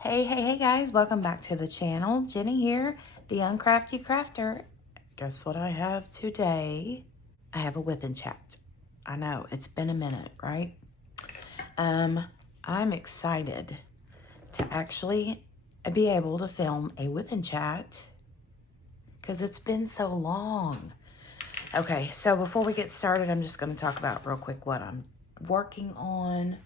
Hey guys, welcome back to the channel. Jenny here, the Uncrafty Crafter. Guess what I have today? I have a whip and chat. I know, it's been a minute, right? I'm excited to actually be able to film a whip and chat because it's been so long. Okay, so before we get started, I'm just going to talk about real quick what I'm working on.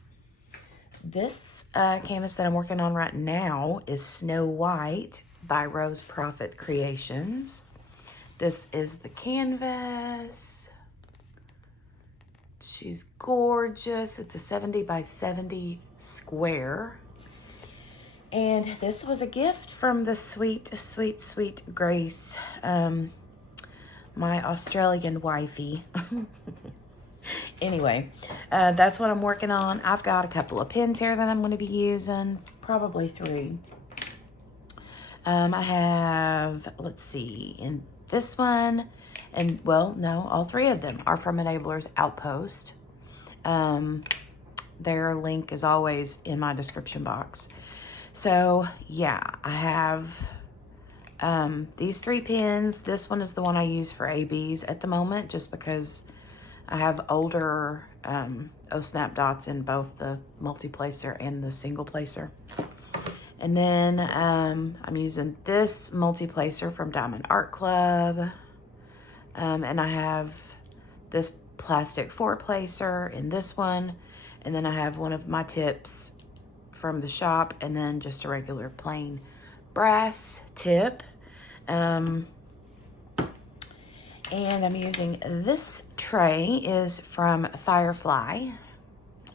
This canvas that I'm working on right now is Snow White by Rose Prophet Creations. This is the canvas. She's gorgeous. It's a 70 by 70 square. And this was a gift from the sweet Grace, my Australian wifey. Anyway, that's what I'm working on. I've got a couple of pins here that I'm going to be using, probably 3. I have, let's see, in this one, and well, no, all 3 of them are from Enabler's Outpost. Their link is always in my description box. So yeah, I have these 3 pins. This one is the one I use for ABs at the moment, just because I have older O-Snap dots in both the multi-placer and the single placer. And then I'm using this multi-placer from Diamond Art Club. And I have this plastic 4-placer in this one. And then I have one of my tips from the shop, and then just a regular plain brass tip. And I'm using this tray is from Firefly.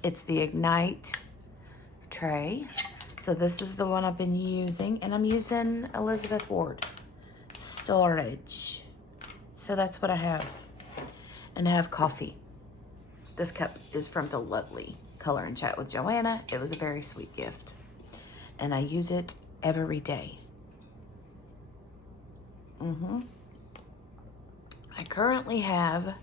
It's the Ignite tray. So this is the one I've been using, and I'm using Elizabeth Ward storage. So that's what I have. And I have coffee. This cup is from the lovely Color and Chat with Joanna. It was a very sweet gift, and I use it every day. I currently have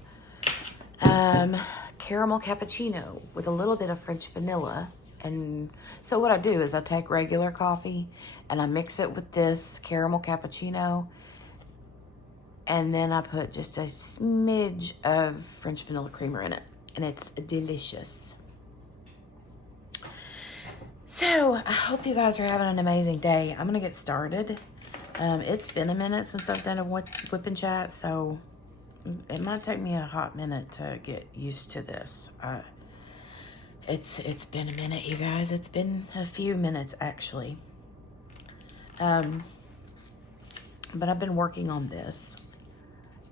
caramel cappuccino with a little bit of French vanilla. And so what I do is I take regular coffee and I mix it with this caramel cappuccino, and then I put just a smidge of French vanilla creamer in it, and it's delicious. So I hope you guys are having an amazing day. I'm gonna get started. It's been a minute since I've done a whip and chat, so it might take me a hot minute to get used to this. It's been a minute, you guys. It's been a few minutes, actually. But I've been working on this,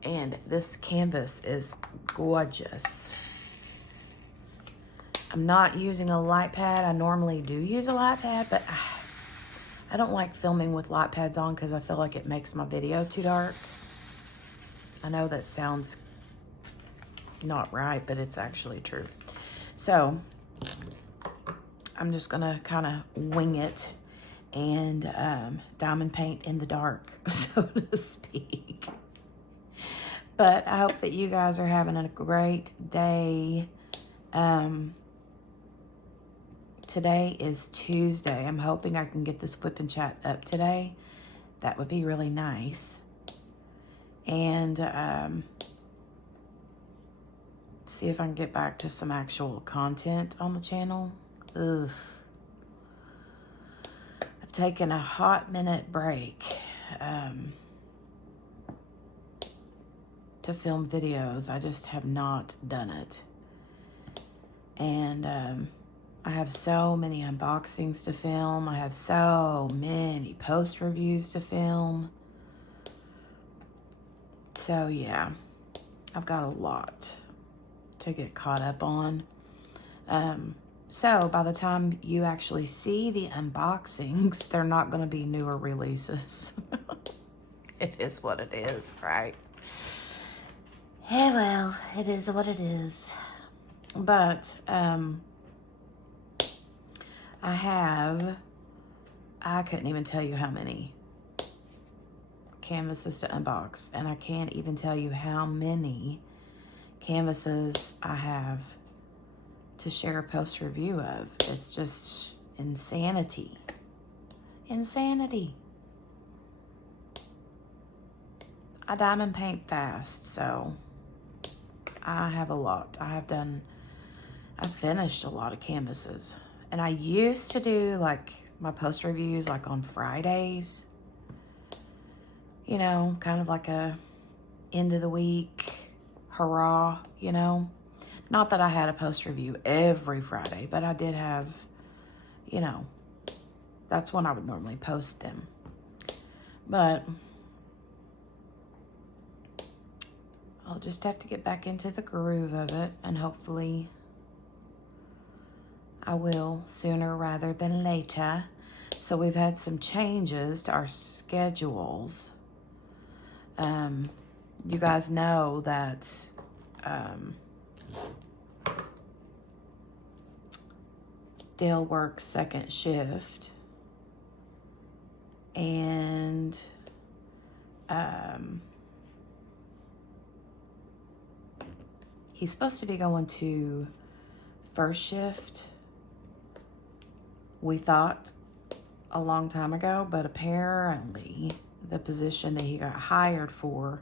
and this canvas is gorgeous. I'm not using a light pad. I normally do use a light pad, but I don't like filming with light pads on because I feel like it makes my video too dark. I know that sounds not right, but it's actually true. So I'm just gonna kind of wing it and diamond paint in the dark, so to speak. But I hope that you guys are having a great day. Today is Tuesday. I'm hoping I can get this whip and chat up today. That would be really nice. And see if I can get back to some actual content on the channel. Ugh. I've taken a hot minute break to film videos. I just have not done it. And I have so many unboxings to film. I have so many post reviews to film. So yeah, I've got a lot to get caught up on. So by the time you actually see the unboxings, they're not going to be newer releases. It is what it is, right? Yeah, well, it is what it is. But I couldn't even tell you how many canvases to unbox, and I can't even tell you how many canvases I have to share a post review of. It's just insanity. Insanity. I diamond paint fast, so I have a lot. I've finished a lot of canvases. And I used to do like my post reviews like on Fridays. You know, kind of like a end of the week hurrah, you know. Not that I had a post review every Friday, but I did have, you know, that's when I would normally post them. But I'll just have to get back into the groove of it, and hopefully I will sooner rather than later. So we've had some changes to our schedules. You guys know that Dale works second shift, and he's supposed to be going to first shift, we thought a long time ago, but apparently the position that he got hired for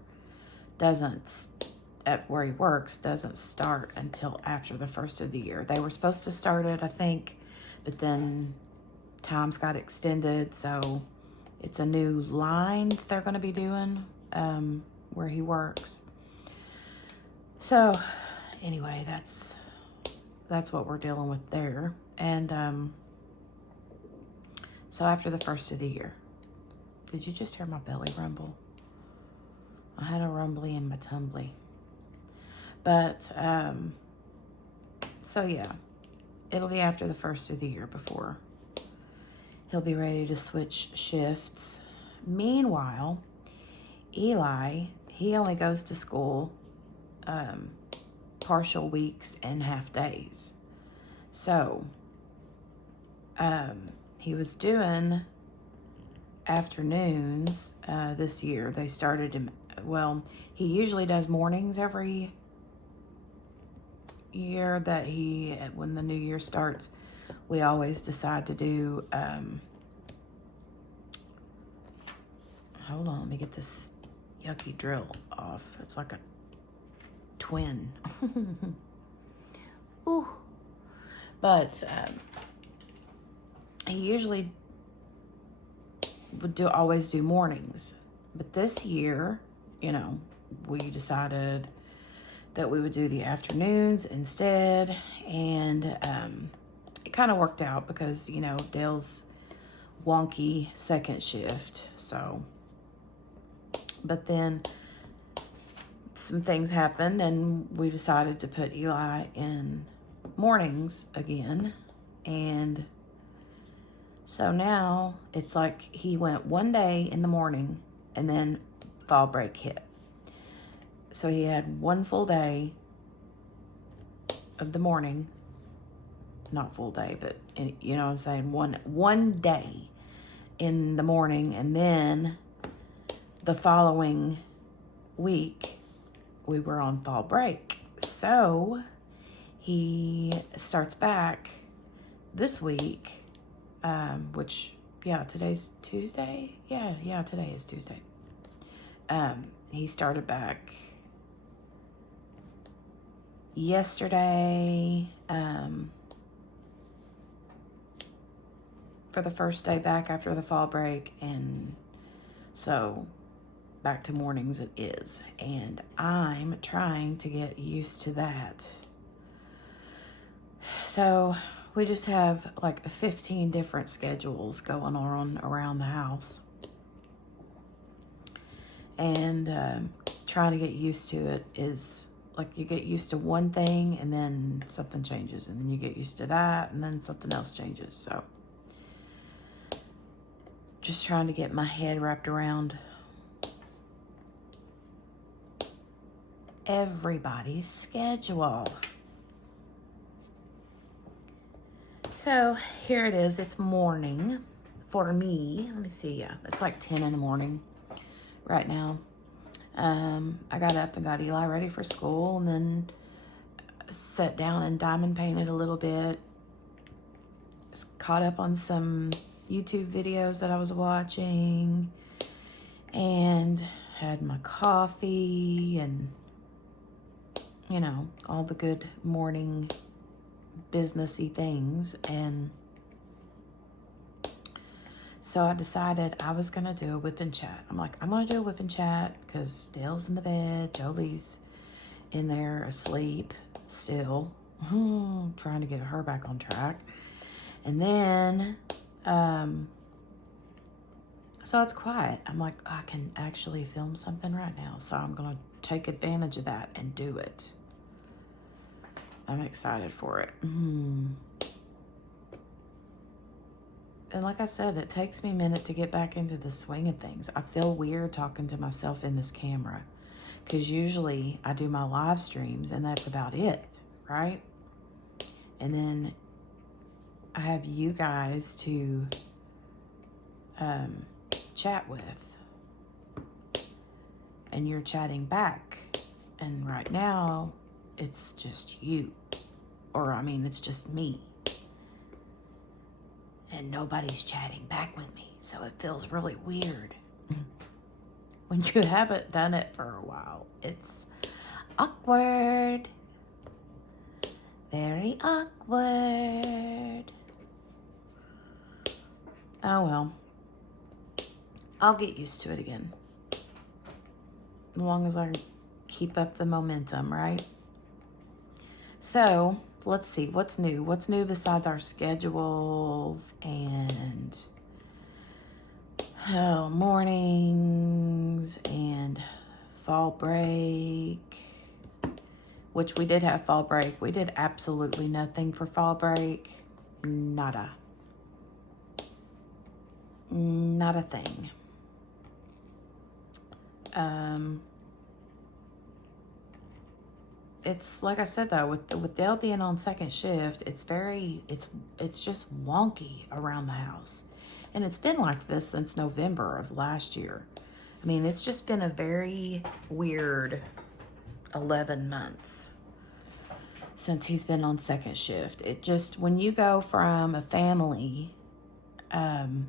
at where he works doesn't start until after the first of the year. They were supposed to start it, I think, but then times got extended, so it's a new line they're going to be doing where he works. So anyway, that's what we're dealing with there. And so after the first of the year, did you just hear my belly rumble? I had a rumbly in my tumbly. But so yeah, it'll be after the first of the year before he'll be ready to switch shifts. Meanwhile, Eli, he only goes to school partial weeks and half days. So he was doing afternoons this year. They started him, well, he usually does mornings every year that when the new year starts, we always decide to do, hold on, let me get this yucky drill off. It's like a twin. Ooh. But he usually would always do mornings. But this year, you know, we decided that we would do the afternoons instead. And it kind of worked out because, you know, Dale's wonky second shift. So, but then some things happened and we decided to put Eli in mornings again. And so now it's like he went one day in the morning and then fall break hit. So he had one full day of the morning, not full day, but you know what I'm saying? One day in the morning, and then the following week we were on fall break. So he starts back this week, which, yeah, today's Tuesday. Yeah, today is Tuesday. He started back yesterday, for the first day back after the fall break, and so back to mornings it is, and I'm trying to get used to that. So we just have like 15 different schedules going on around the house, and trying to get used to it is like you get used to one thing and then something changes, and then you get used to that and then something else changes. So just trying to get my head wrapped around everybody's schedule. So here it is. It's morning for me. Let me see. Yeah, it's like 10 in the morning right now. I got up and got Eli ready for school, and then sat down and diamond painted a little bit. Caught up on some YouTube videos that I was watching, and had my coffee and, you know, all the good morning businessy things. And so I decided I was going to do a WIP and chat. I'm like, I'm going to do a WIP and chat because Dale's in the bed. Jolie's in there asleep still. Trying to get her back on track. And then, so it's quiet. I'm like, I can actually film something right now. So I'm going to take advantage of that and do it. I'm excited for it. And like I said, it takes me a minute to get back into the swing of things. I feel weird talking to myself in this camera because usually I do my live streams and that's about it, right? And then I have you guys to chat with, and you're chatting back. And right now, it's just you. Or, I mean, it's just me. And nobody's chatting back with me. So it feels really weird. When you haven't done it for a while, it's awkward. Very awkward. Oh well. I'll get used to it again. As long as I keep up the momentum, right? So, let's see. What's new? What's new besides our schedules and mornings and fall break? Which we did have fall break. We did absolutely nothing for fall break. Nada. Not a thing. It's like I said though, with Dale being on second shift, it's just wonky around the house. And it's been like this since November of last year. I mean, it's just been a very weird 11 months since he's been on second shift. It just, when you go from a family on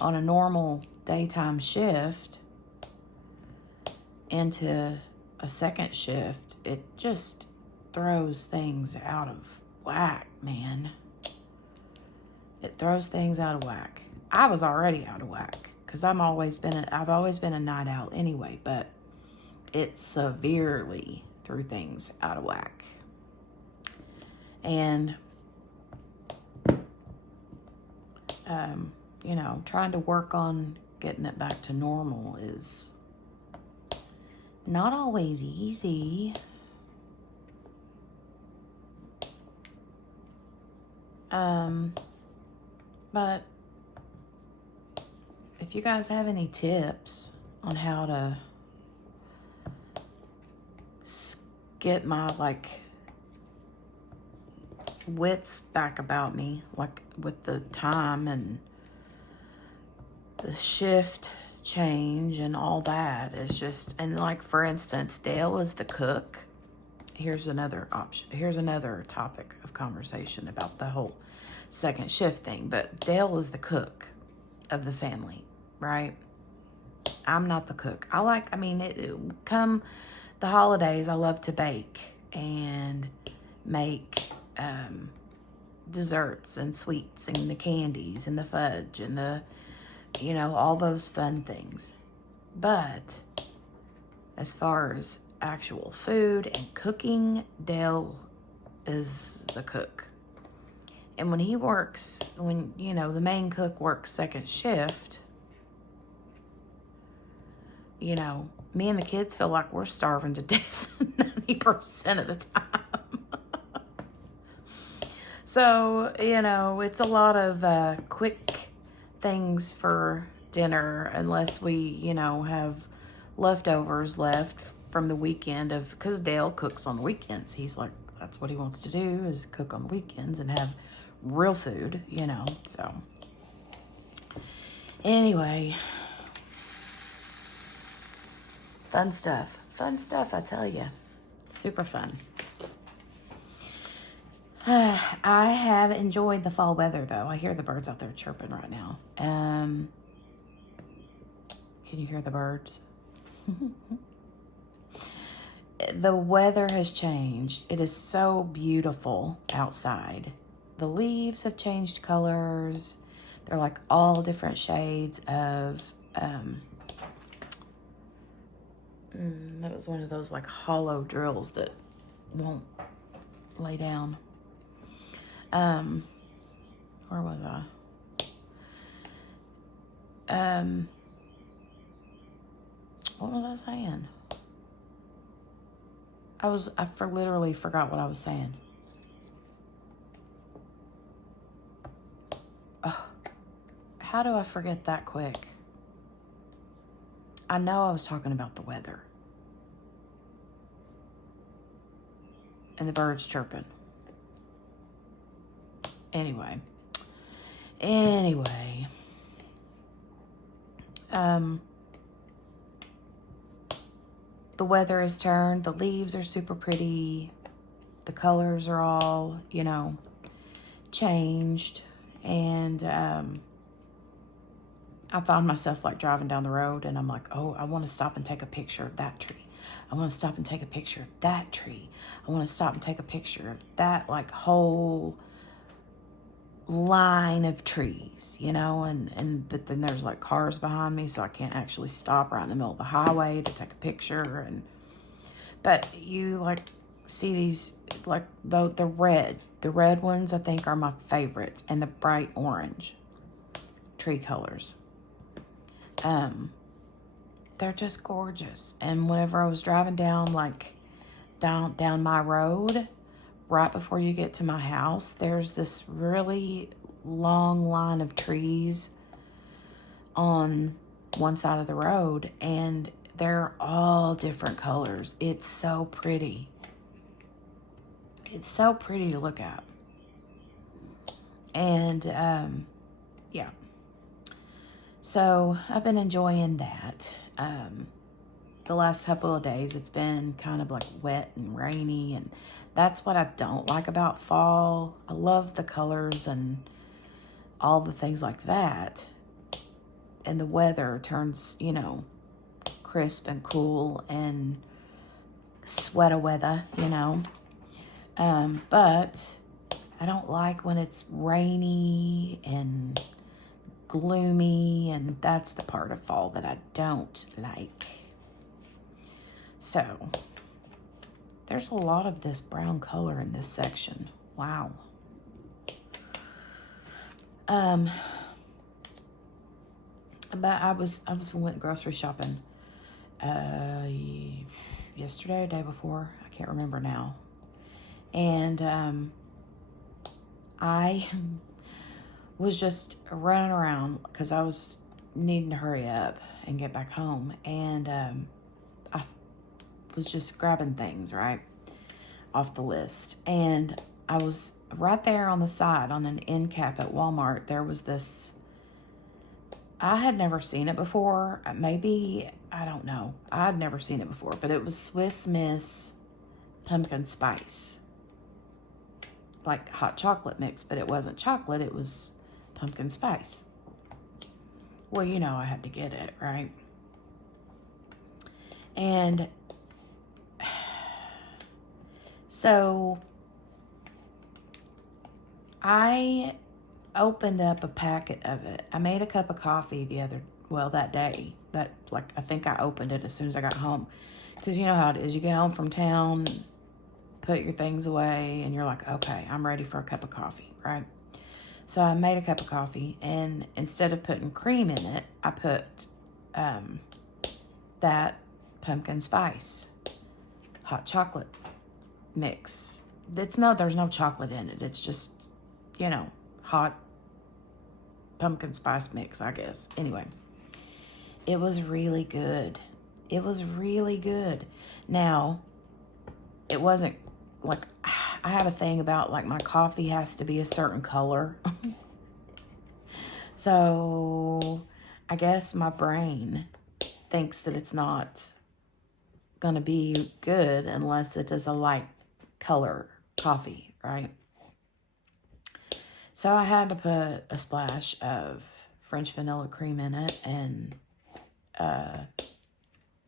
a normal daytime shift into a second shift, it just throws things out of whack, man. It throws things out of whack. I was already out of whack because I've always been a night owl anyway, but it severely threw things out of whack. And you know, trying to work on getting it back to normal is not always easy. But if you guys have any tips on how to get my wits back about me, like with the time and the shift change and all that, is just, and like for instance, Dale is the cook. Here's another option. Here's another topic of conversation about the whole second shift thing. But Dale is the cook of the family, right? I'm not the cook. Come the holidays, I love to bake and make desserts and sweets and the candies and the fudge and the, you know, all those fun things. But as far as actual food and cooking, Dale is the cook. And when he works, the main cook works second shift, you know, me and the kids feel like we're starving to death 90% of the time. So, you know, it's a lot of quick things for dinner unless we, you know, have leftovers left from the weekend because Dale cooks on the weekends. He's like, that's what he wants to do, is cook on the weekends and have real food, you know. So anyway, fun stuff, I tell you. Super fun. I have enjoyed the fall weather, though. I hear the birds out there chirping right now. Can you hear the birds? The weather has changed. It is so beautiful outside. The leaves have changed colors. They're like all different shades of, that was one of those like hollow drills that won't lay down. Where was I? What was I saying? I literally forgot what I was saying. Oh, how do I forget that quick? I know I was talking about the weather. And the birds chirping. Anyway. The weather has turned. The leaves are super pretty. The colors are all, you know, changed. And I found myself like driving down the road and I'm like, oh, I want to stop and take a picture of that tree. I want to stop and take a picture of that tree. I want to stop and take a picture of that like whole line of trees, you know, but then there's like cars behind me, so I can't actually stop right in the middle of the highway to take a picture. But you like see these like the red ones I think are my favorites, and the bright orange tree colors. They're just gorgeous. And whenever I was driving down down my road, right before you get to my house, there's this really long line of trees on one side of the road, and they're all different colors. It's so pretty. It's so pretty to look at. And yeah. So I've been enjoying that. The last couple of days it's been kind of like wet and rainy, and that's what I don't like about fall. I love the colors and all the things like that, and the weather turns, you know, crisp and cool and sweater weather, you know. But I don't like when it's rainy and gloomy, and that's the part of fall that I don't like. So there's a lot of this brown color in this section. Wow. But I went grocery shopping yesterday, day before, I can't remember now. And I was just running around because I was needing to hurry up and get back home. And I was just grabbing things, right, off the list. And I was right there on the side on an end cap at Walmart. There was this, I had never seen it before. Maybe, I don't know. I had never seen it before, but it was Swiss Miss pumpkin spice. Like hot chocolate mix, but it wasn't chocolate, it was pumpkin spice. Well, you know, I had to get it, right? And so I opened up a packet of it. I made a cup of coffee that day. I think I opened it as soon as I got home. Because you know how it is. You get home from town, put your things away, and you're like, okay, I'm ready for a cup of coffee, right? So I made a cup of coffee, and instead of putting cream in it, I put that pumpkin spice hot chocolate mix. There's no chocolate in it. It's just, you know, hot pumpkin spice mix, I guess. Anyway, it was really good. It was really good. Now, it wasn't like, I have a thing about like my coffee has to be a certain color. So I guess my brain thinks that it's not gonna be good unless it is a light color coffee, right? So I had to put a splash of French vanilla cream in it, and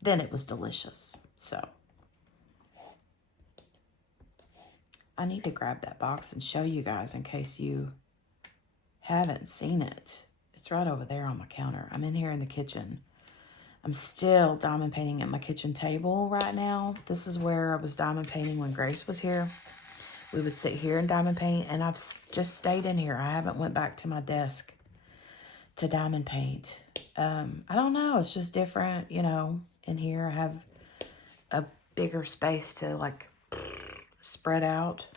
then it was delicious. So I need to grab that box and show you guys in case you haven't seen it. It's right over there on my counter. I'm in here in the kitchen. I'm still diamond painting at my kitchen table right now. This is where I was diamond painting when Grace was here. We would sit here and diamond paint, and I've just stayed in here. I haven't went back to my desk to diamond paint. I don't know. It's just different, you know. In here, I have a bigger space to, like, spread out.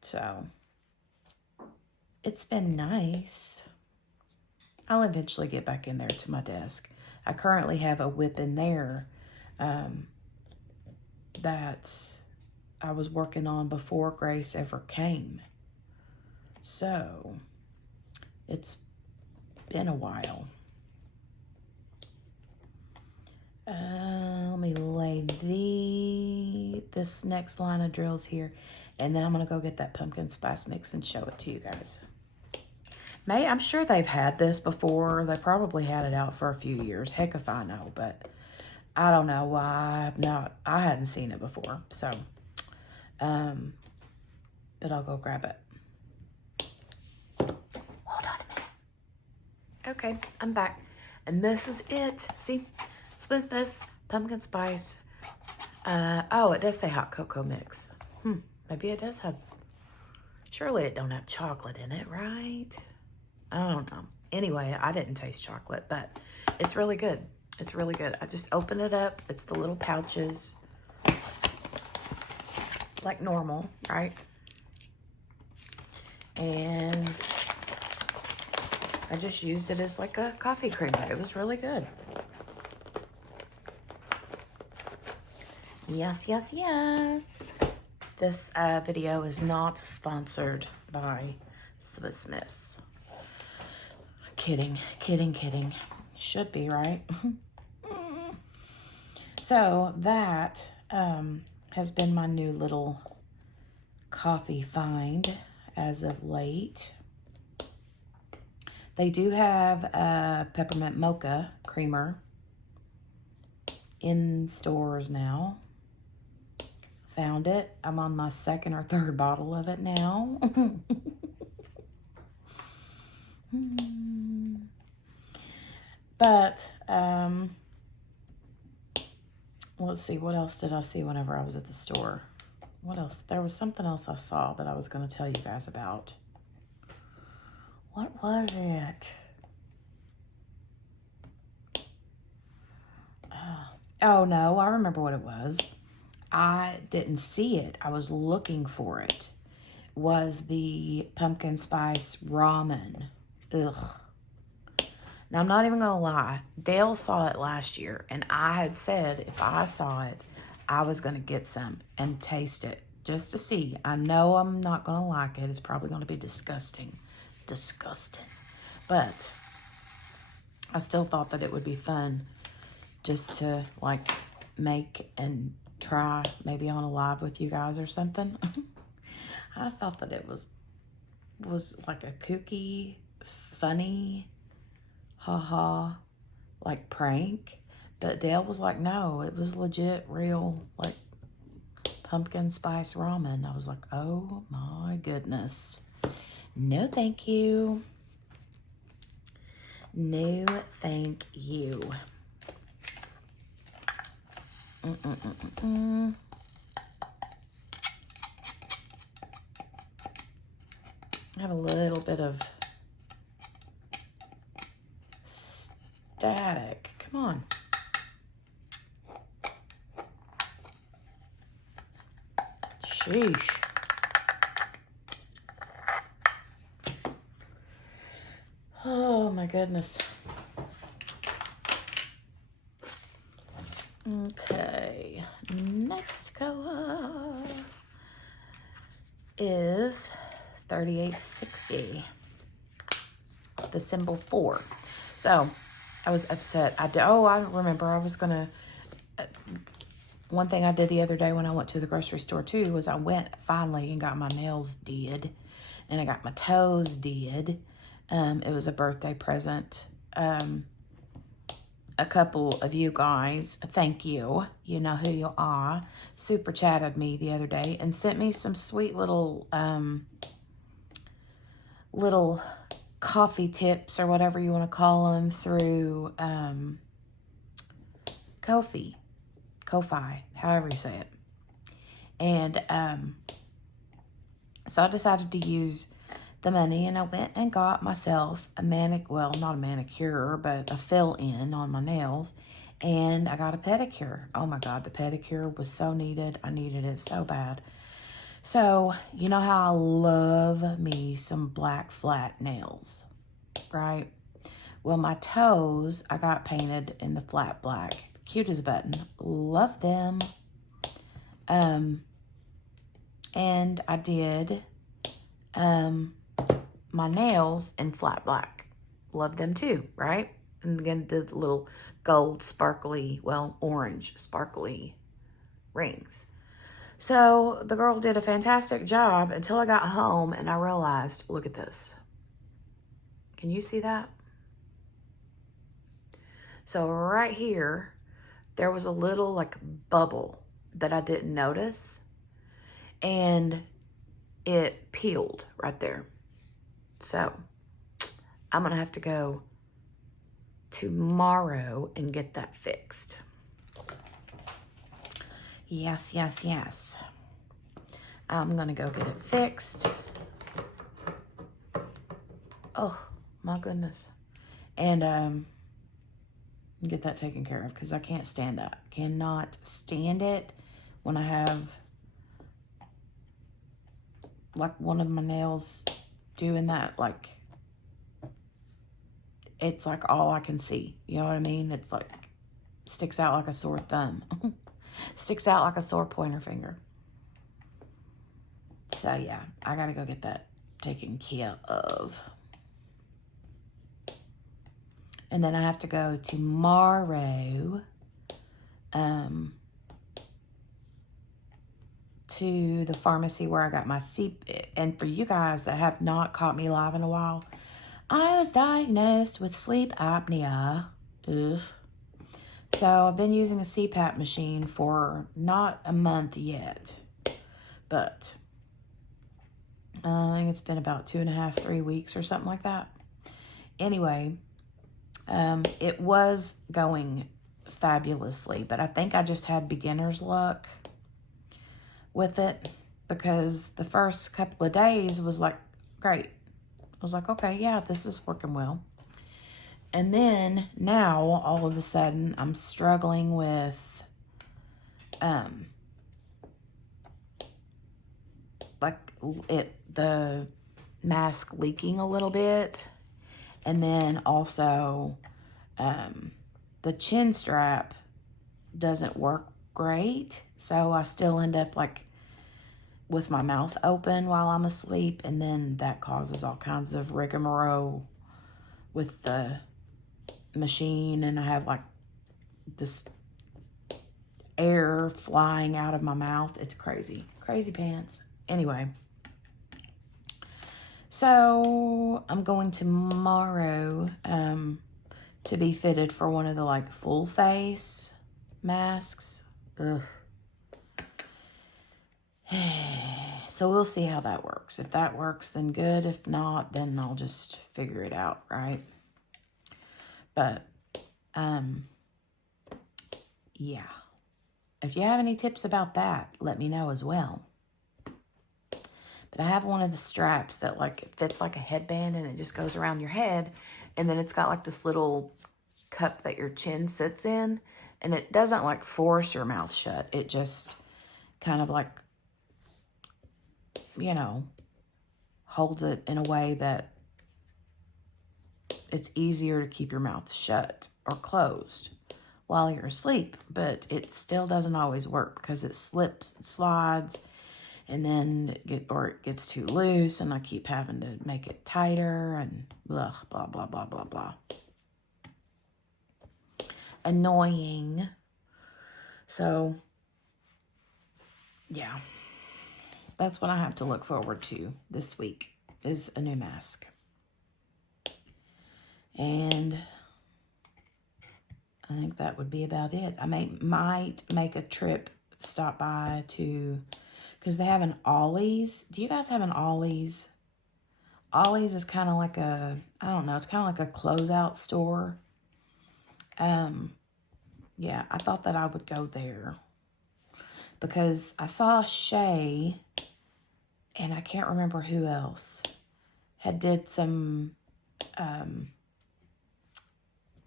So it's been nice. I'll eventually get back in there to my desk. I currently have a WIP in there that I was working on before Grace ever came. So it's been a while. Let me lay this next line of drills here, and then I'm gonna go get that pumpkin spice mix and show it to you guys. I'm sure they've had this before. They probably had it out for a few years. Heck if I know, but I don't know why I hadn't seen it before. So, but I'll go grab it. Hold on a minute. Okay, I'm back. And this is it. See? Swiss Miss, pumpkin spice. Oh, it does say hot cocoa mix. Maybe it does have, surely it don't have chocolate in it, right? I don't know. Anyway, I didn't taste chocolate, but it's really good. It's really good. I just open it up. It's the little pouches, like normal, right? And I just used it as like a coffee creamer. It was really good. Yes, yes, yes. This video is not sponsored by Swiss Miss. Kidding, kidding, kidding. Should be, right? So that has been my new little coffee find as of late. They do have a peppermint mocha creamer in stores now. Found it. I'm on my second or third bottle of it now. But, let's see, what else did I see whenever I was at the store? What else? There was something else I saw that I was going to tell you guys about. What was it? Oh, no, I remember what it was. I didn't see it. I was looking for it. Was the pumpkin spice ramen. Ugh. Now, I'm not even going to lie. Dale saw it last year, and I had said if I saw it, I was going to get some and taste it just to see. I know I'm not going to like it. It's probably going to be disgusting. Disgusting. But I still thought that it would be fun just to, like, make and try maybe on a live with you guys or something. I thought that it was like a kooky, funny, haha, like prank. But Dale was like, no, it was legit, real, like pumpkin spice ramen. I was like, oh my goodness. No, thank you. No, thank you. I have a little bit of static. Come on. Sheesh. Oh my goodness. Okay, next color is 3860, the symbol 4. So I was upset. I remember I was gonna one thing I did the other day when I went to the grocery store too was I went finally and got my nails did, and I got my toes did. It was a birthday present. A couple of you guys, thank you. You know who you are. Super chatted me the other day and sent me some sweet little little coffee tips or whatever you want to call them through Ko-fi, however you say it. And so I decided to use the money, and I went and got myself a not a manicure, but a fill-in on my nails, and I got a pedicure. Oh my God, the pedicure was so needed. I needed it so bad. So, you know how I love me some black flat nails, right? Well, my toes, I got painted in the flat black. Cute as a button. Love them. And I did my nails in flat black. Love them too, right? And again, the little gold sparkly, well, orange sparkly rings. So the girl did a fantastic job until I got home and I realized, look at this. Can you see that? So right here, there was a little like bubble that I didn't notice, and it peeled right there. So I'm gonna have to go tomorrow and get that fixed. Yes, yes, yes. I'm gonna go get it fixed. Oh my goodness. And get that taken care of, because I can't stand that. Cannot stand it when I have like one of my nails doing that. Like, it's like all I can see. You know what I mean? It's like sticks out like a sore thumb. Sticks out like a sore pointer finger. So yeah, I gotta go get that taken care of. And then I have to go tomorrow to the pharmacy where I got my CPAP. And for you guys that have not caught me live in a while, I was diagnosed with sleep apnea. Ugh. So I've been using a CPAP machine for not a month yet, but I think it's been about 2.5, 3 weeks or something like that. Anyway, it was going fabulously, but I think I just had beginner's luck with it, because the first couple of days was like, great. I was like, okay, yeah, this is working well. And then now, all of a sudden, I'm struggling with, the mask leaking a little bit. And then also, the chin strap doesn't work great. So I still end up like with my mouth open while I'm asleep. And then that causes all kinds of rigmarole with the machine, and I have like this air flying out of my mouth. It's crazy pants. Anyway, so I'm going tomorrow to be fitted for one of the like full face masks. Ugh. So we'll see how that works. If that works, then good. If not, then I'll just figure it out, right? But, yeah. If you have any tips about that, let me know as well. But I have one of the straps that like fits like a headband, and it just goes around your head. And then it's got like this little cup that your chin sits in. And it doesn't like force your mouth shut. It just kind of like, you know, holds it in a way that it's easier to keep your mouth shut or closed while you're asleep. But it still doesn't always work, because it slips and slides, and then it gets too loose, and I keep having to make it tighter, and blah, blah, blah, blah, blah, blah. Annoying. So yeah, that's what I have to look forward to this week is a new mask. And I think that would be about it. I might make a trip, stop by to, because they have an Ollie's. Do you guys have an Ollie's? Ollie's is kind of like a, I don't know, it's kind of like a closeout store. Yeah, I thought that I would go there because I saw Shay and I can't remember who else had did some,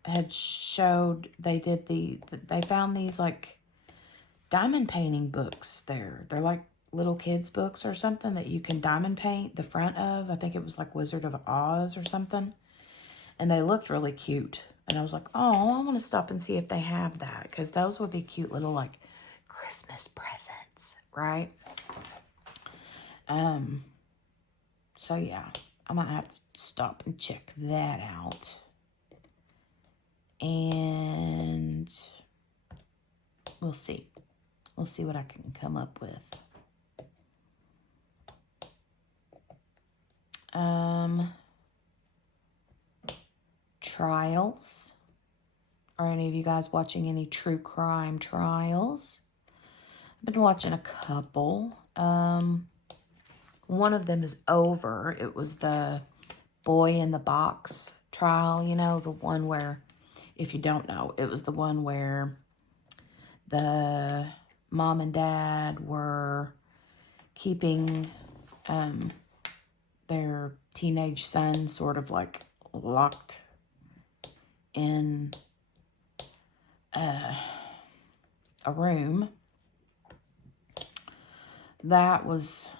had showed, they found these like diamond painting books there. They're like little kids books or something that you can diamond paint the front of. I think it was like Wizard of Oz or something. And they looked really cute. And I was like, oh, I want to stop and see if they have that. Because those would be cute little, like, Christmas presents, right? So, yeah. I might have to stop and check that out. And we'll see. We'll see what I can come up with. Trials. Are any of you guys watching any true crime trials? I've been watching a couple. One of them is over. It was the boy in the box trial, you know, the one where, if you don't know, it was the one where the mom and dad were keeping their teenage son sort of like locked in a room. That was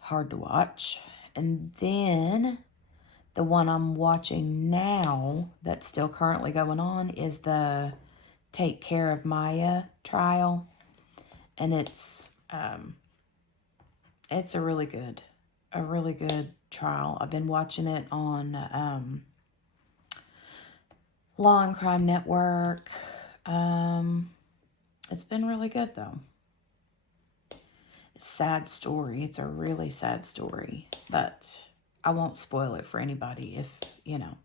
hard to watch. And then the one I'm watching now that's still currently going on is the Take Care of Maya trial. And it's a really good trial. I've been watching it on Law and Crime Network. It's been really good though. It's a sad story. It's a really sad story, but I won't spoil it for anybody. If, you know,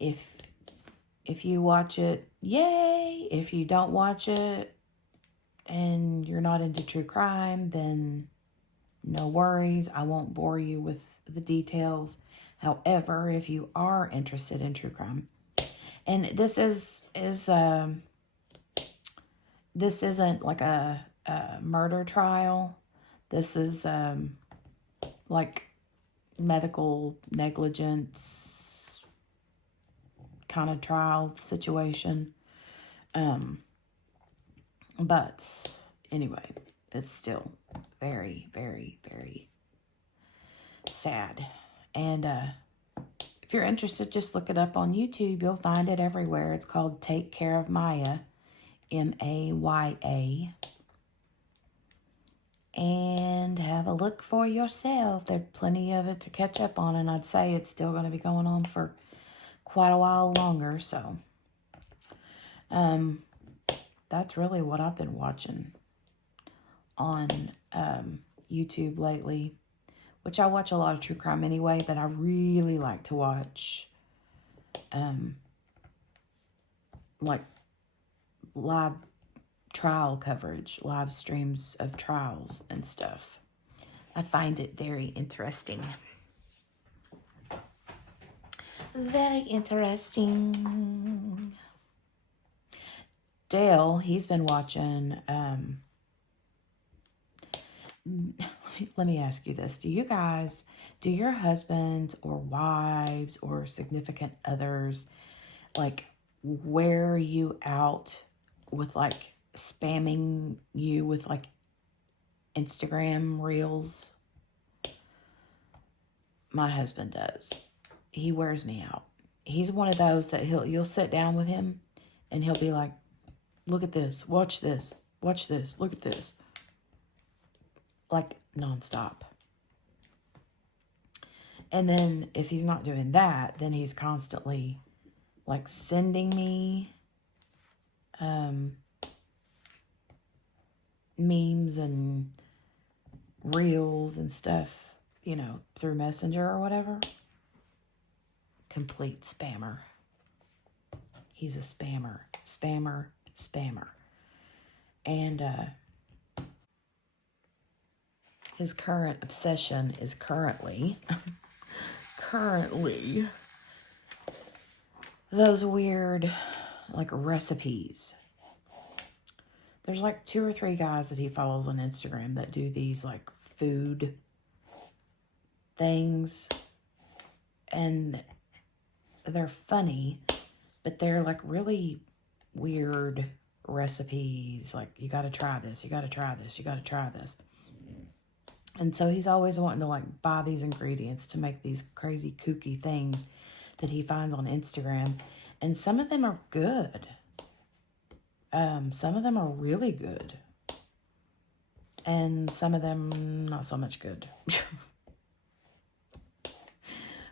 if you watch it, yay. If you don't watch it and you're not into true crime, then no worries. I won't bore you with the details. However, if you are interested in true crime, and this isn't like a murder trial. This is like medical negligence kind of trial situation. But anyway, it's still very, very, very sad. And if you're interested, just look it up on YouTube. You'll find it everywhere. It's called Take Care of Maya, Maya. And have a look for yourself. There's plenty of it to catch up on, and I'd say it's still going to be going on for quite a while longer. So, that's really what I've been watching on YouTube lately, which I watch a lot of true crime anyway, but I really like to watch like live trial coverage, live streams of trials and stuff. I find it very interesting. Very interesting. Dale, he's been watching, let me ask you this. Do your husbands or wives or significant others, like, wear you out with, like, spamming you with, like, Instagram reels? My husband does. He wears me out. He's one of those that you'll sit down with him and he'll be like, look at this, watch this, look at this. Like, nonstop. And then if he's not doing that, then he's constantly like sending me memes and reels and stuff, you know, through Messenger or whatever. Complete spammer. He's a spammer. Spammer. Spammer. And his current obsession is currently those weird, like, recipes. There's like 2 or 3 guys that he follows on Instagram that do these, like, food things. And they're funny, but they're, like, really weird recipes. Like, you got to try this, you got to try this, you got to try this. And so he's always wanting to, like, buy these ingredients to make these crazy kooky things that he finds on Instagram. And some of them are good. Some of them are really good. And some of them not so much good.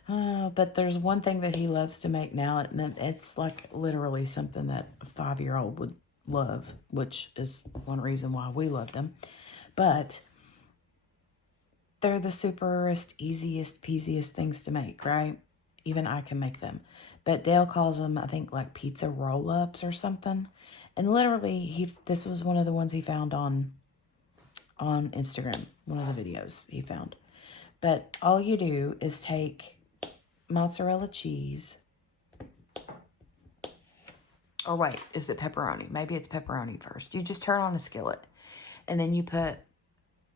But there's one thing that he loves to make now, and it's like literally something that a 5-year-old would love, which is one reason why we love them. But they're the superest, easiest, peasiest things to make, right? Even I can make them. But Dale calls them, I think, like pizza roll-ups or something. And literally, this was one of the ones he found on Instagram, one of the videos he found. But all you do is take mozzarella cheese. Or wait, is it pepperoni? Maybe it's pepperoni first. You just turn on a skillet. And then you put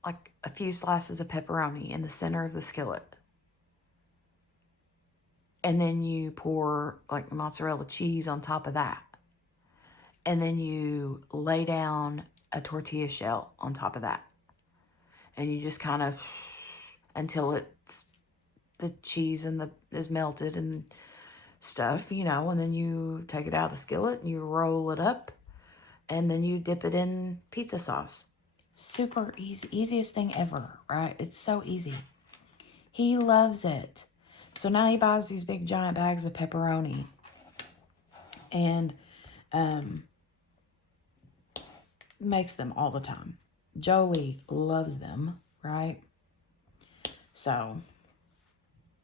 like a few slices of pepperoni in the center of the skillet. And then you pour like mozzarella cheese on top of that. And then you lay down a tortilla shell on top of that. And you just kind of, until the cheese is melted and stuff, you know, and then you take it out of the skillet and you roll it up and then you dip it in pizza sauce. Super easy, easiest thing ever, right? It's so easy. He loves it. So now he buys these big giant bags of pepperoni and makes them all the time. Jolie loves them, right? So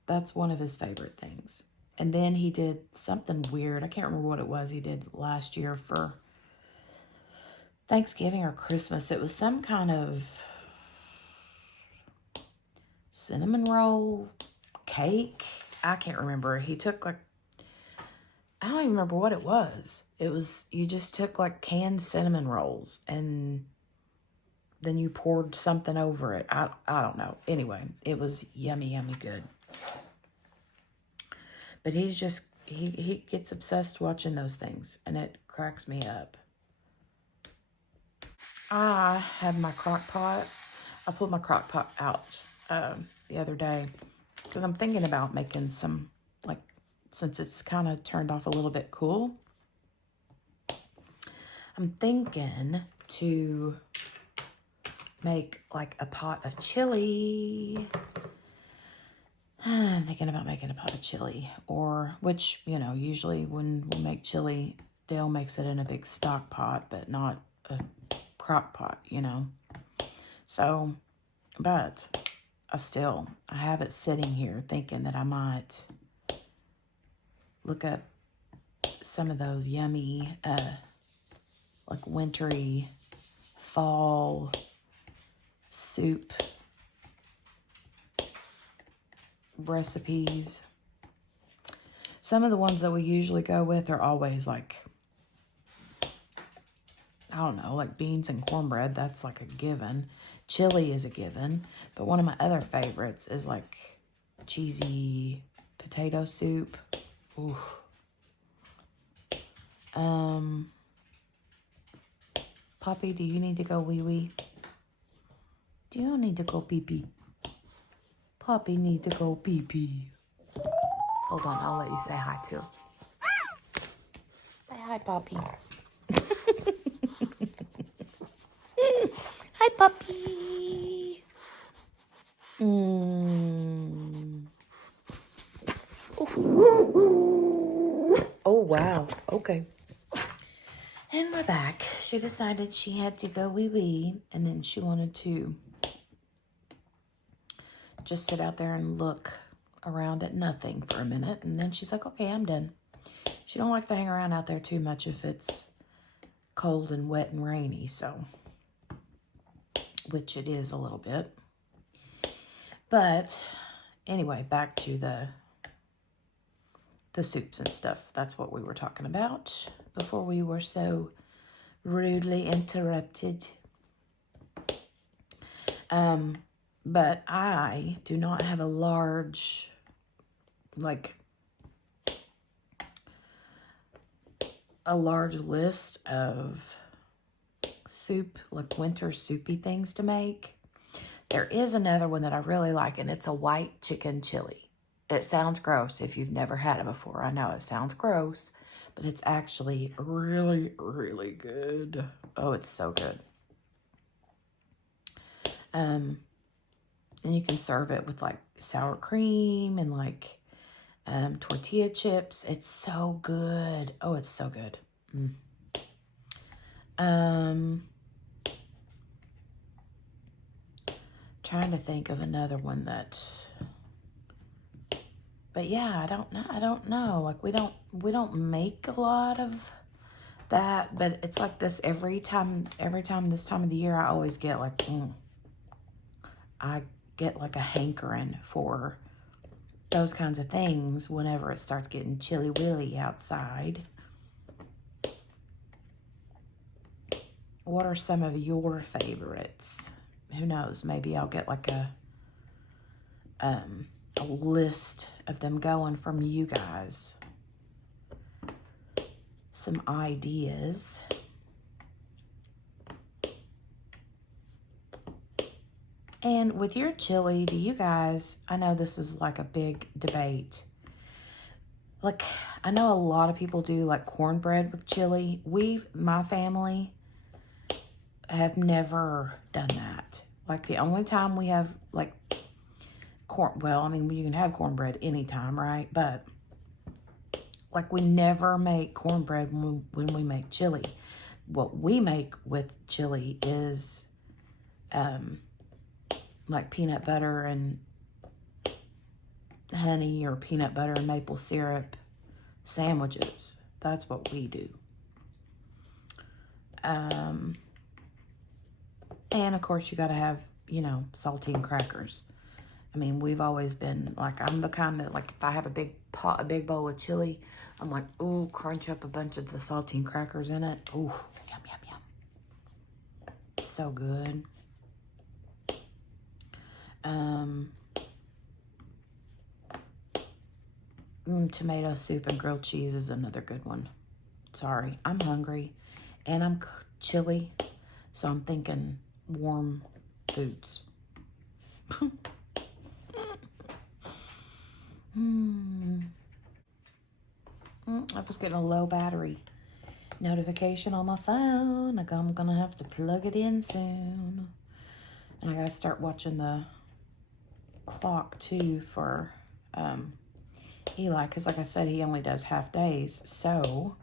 that's one of his favorite things. And then he did something weird. I can't remember what it was he did last year for Thanksgiving or Christmas. It was some kind of cinnamon roll cake. I can't remember. He took like, I don't even remember what it was. It was, you just took like canned cinnamon rolls and then you poured something over it. I don't know. Anyway, it was yummy, yummy good. But he's just, he gets obsessed watching those things and it cracks me up. I had my crock pot. I pulled my crock pot out the other day because I'm thinking about making some, like, since it's kind of turned off a little bit cool, I'm thinking to make like a pot of chili. I'm thinking about making a pot of chili, or which, you know, usually when we make chili, Dale makes it in a big stock pot, but not a crock pot, you know. So, but I have it sitting here thinking that I might look up some of those yummy, like wintry fall soup recipes. Some of the ones that we usually go with are always like, I don't know, like beans and cornbread. That's like a given. Chili is a given. But one of my other favorites is like cheesy potato soup. Ooh. Poppy, do you need to go wee-wee? Do you need to go pee-pee? Poppy needs to go pee-pee. Hold on, I'll let you say hi too. Say hi, Poppy. Hi, Poppy. Oh, wow. Okay. And we're back. She decided she had to go wee-wee, and then she wanted to just sit out there and look around at nothing for a minute. And then she's like, okay, I'm done. She don't like to hang around out there too much if it's cold and wet and rainy, so, which it is a little bit. But anyway, back to the soups and stuff. That's what we were talking about before we were so rudely interrupted. But I do not have a large, like, a large list of soup, like winter soupy things to make. There is another one that I really like, and it's a white chicken chili. It sounds gross if you've never had it before. I know it sounds gross, but it's actually really, really good. Oh, it's so good. And you can serve it with like sour cream and like tortilla chips. It's so good. Oh, it's so good. Trying to think of another one that, but yeah, I don't know. Like we don't make a lot of that, but it's like this every time this time of the year, I always get like, I get like a hankering for those kinds of things whenever it starts getting chilly willy outside. What are some of your favorites? Who knows? Maybe I'll get like a list of them going from you guys. Some ideas. And with your chili, do you guys, I know this is like a big debate. Like, I know a lot of people do like cornbread with chili. My family have never done that. Like the only time we have like well, I mean, you can have cornbread anytime, right? But like we never make cornbread when we make chili. What we make with chili is like peanut butter and honey or peanut butter and maple syrup sandwiches. That's what we do. And of course you got to have, saltine crackers. I mean, we've always been like, I'm the kind that like, if I have a big bowl of chili, I'm like, ooh, crunch up a bunch of the saltine crackers in it. Ooh, yum, yum, yum. So good. Tomato soup and grilled cheese is another good one. Sorry, I'm hungry and I'm chilly, so I'm thinking warm foods. I was getting a low battery notification on my phone. Like I'm gonna have to plug it in soon. And I gotta start watching the clock too for Eli, because like I said, he only does half days. So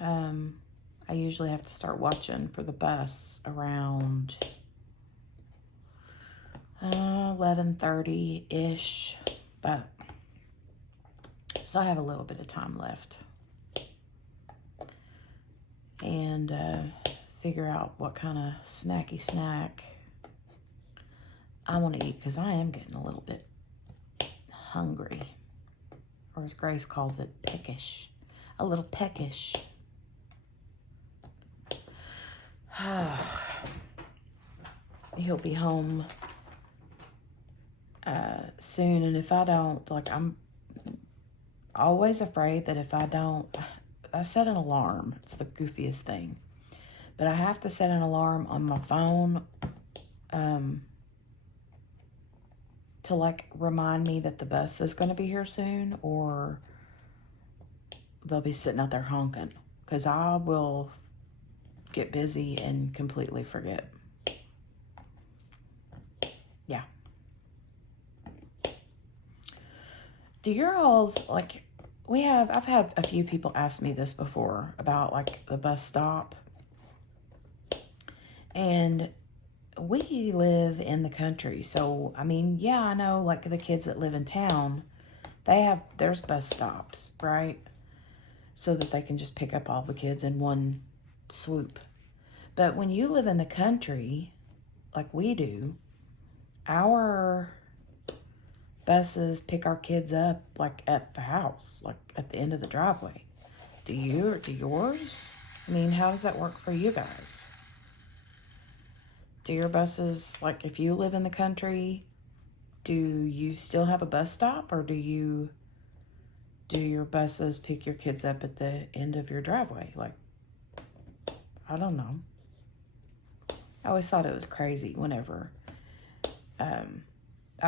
I usually have to start watching for the bus around 11:30-ish. But so I have a little bit of time left. And figure out what kind of snacky snack I want to eat, because I am getting a little bit hungry, or as Grace calls it, peckish. A little peckish. He'll be home soon, and if I don't, like, I'm always afraid that if I don't, I set an alarm. It's the goofiest thing, but I have to set an alarm on my phone to like remind me that the bus is going to be here soon, or they'll be sitting out there honking, because I will get busy and completely forget. Yeah. Do your alls, like, I've had a few people ask me this before about like the bus stop. And we live in the country. So, I mean, yeah, I know like the kids that live in town, there's bus stops, right? So that they can just pick up all the kids in one swoop. But when you live in the country, like we do, our buses pick our kids up like at the house, like at the end of the driveway. Do yours? I mean, how does that work for you guys? Do your buses, like if you live in the country, do you still have a bus stop, or do your buses pick your kids up at the end of your driveway? Like, I don't know. I always thought it was crazy whenever I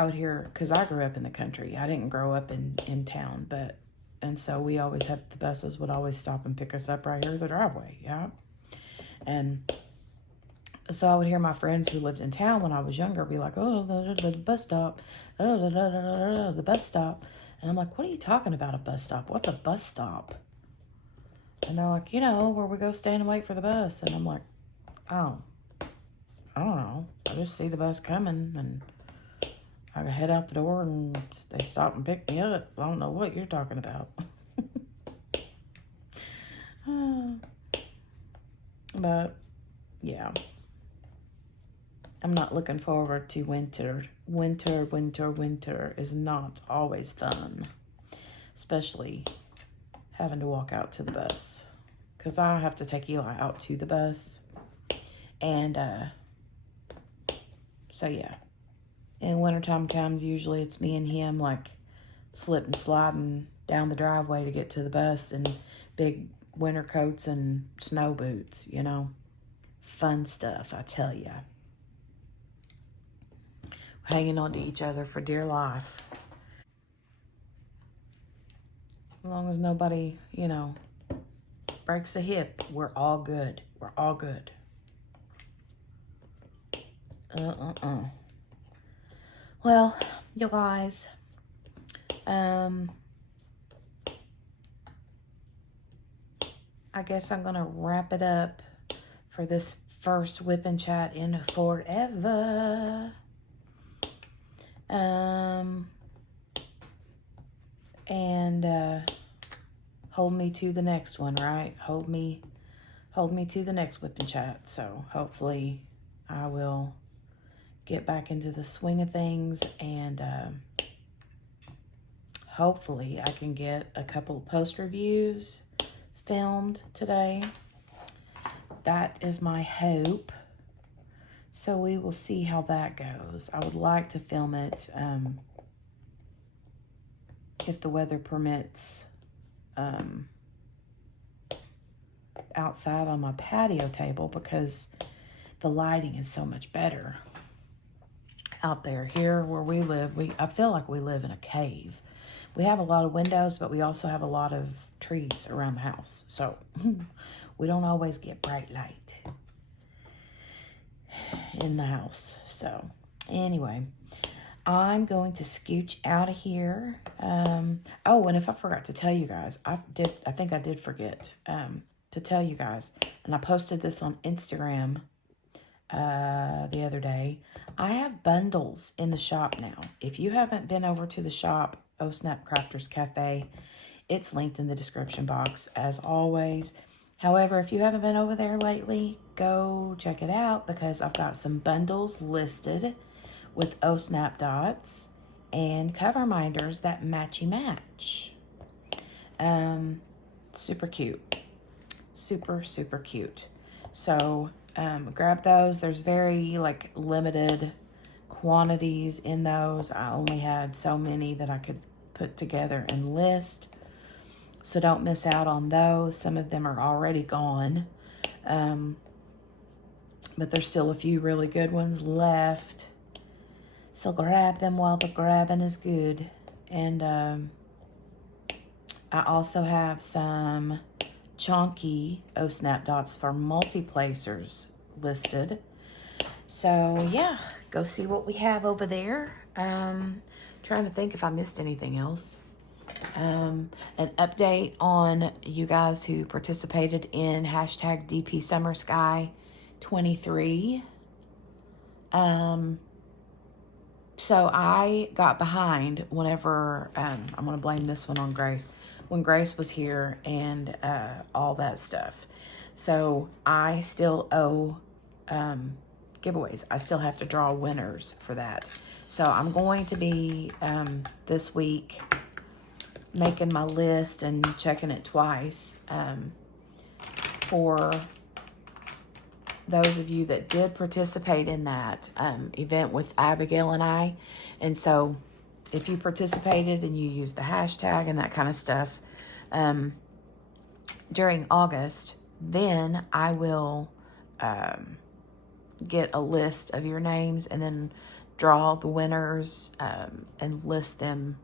would hear, because I grew up in the country. I didn't grow up in town, and so we always had, the buses would always stop and pick us up right here at the driveway, yeah? And so I would hear my friends who lived in town when I was younger be like, oh, the bus stop, oh, the bus stop. And I'm like, what are you talking about, a bus stop? What's a bus stop? And they're like, where we go stand and wait for the bus. And I'm like, oh, I don't know. I just see the bus coming, and I head out the door, and they stop and pick me up. I don't know what you're talking about. But, yeah. I'm not looking forward to winter. Winter is not always fun. Especially having to walk out to the bus. Because I have to take Eli out to the bus. And, so yeah. And wintertime comes, usually it's me and him, like, slip and sliding down the driveway to get to the bus in big winter coats and snow boots, Fun stuff, I tell ya. Hanging on to each other for dear life. As long as nobody, breaks a hip, we're all good. We're all good. Well, you guys, I guess I'm gonna wrap it up for this first whip and chat in forever. And hold me to the next one, right? Hold me to the next whip and chat. So hopefully I will get back into the swing of things, and hopefully I can get a couple post reviews filmed today. That is my hope. So we will see how that goes. I would like to film it if the weather permits, outside on my patio table, because the lighting is so much better out there. Here where we live, I feel like we live in a cave. We have a lot of windows, but we also have a lot of trees around the house. So we don't always get bright light in the house. So anyway, I'm going to scooch out of here. Oh, and if I forgot to tell you guys, I think I did forget to tell you guys, and I posted this on Instagram the other day. I have bundles in the shop now. If you haven't been over to the shop, Oh Snap Crafters Cafe, it's linked in the description box as always. However, if you haven't been over there lately, go check it out, because I've got some bundles listed with Oh Snap dots and cover minders that matchy match. Super cute. Super, super cute. So grab those. There's very limited quantities in those. I only had so many that I could put together and list. So don't miss out on those. Some of them are already gone. But there's still a few really good ones left. So grab them while the grabbing is good. And I also have some chunky Oh Snap dots for multi-placers listed. So yeah, go see what we have over there. Trying to think if I missed anything else. An update on you guys who participated in hashtag DP Summer Sky 23. So I got behind whenever, I'm going to blame this one on Grace, when Grace was here and all that stuff. So I still owe giveaways. I still have to draw winners for that. So I'm going to be this week making my list and checking it twice for those of you that did participate in that event with Abigail and I. And so if you participated and you used the hashtag and that kind of stuff during August, then I will get a list of your names and then draw the winners and list them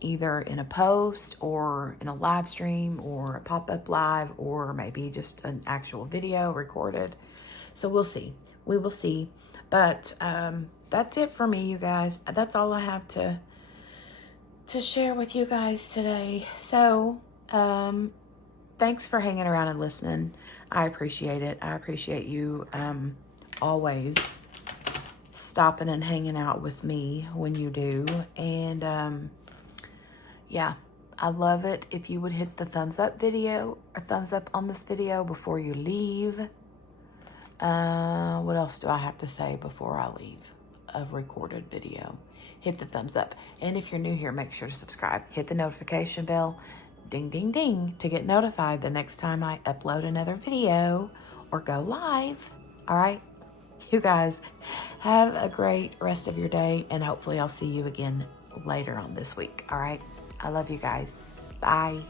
either in a post or in a live stream or a pop-up live or maybe just an actual video recorded. So we'll see. We will see. But that's it for me, you guys. That's all I have to share with you guys today. So thanks for hanging around and listening. I appreciate it. I appreciate you always stopping and hanging out with me when you do. And yeah, I love it if you would hit the thumbs up on this video before you leave. What else do I have to say before I leave a recorded video? Hit the thumbs up. And if you're new here, make sure to subscribe. Hit the notification bell, ding, ding, ding, to get notified the next time I upload another video or go live. All right, you guys have a great rest of your day, and hopefully I'll see you again later on this week. All right. I love you guys. Bye.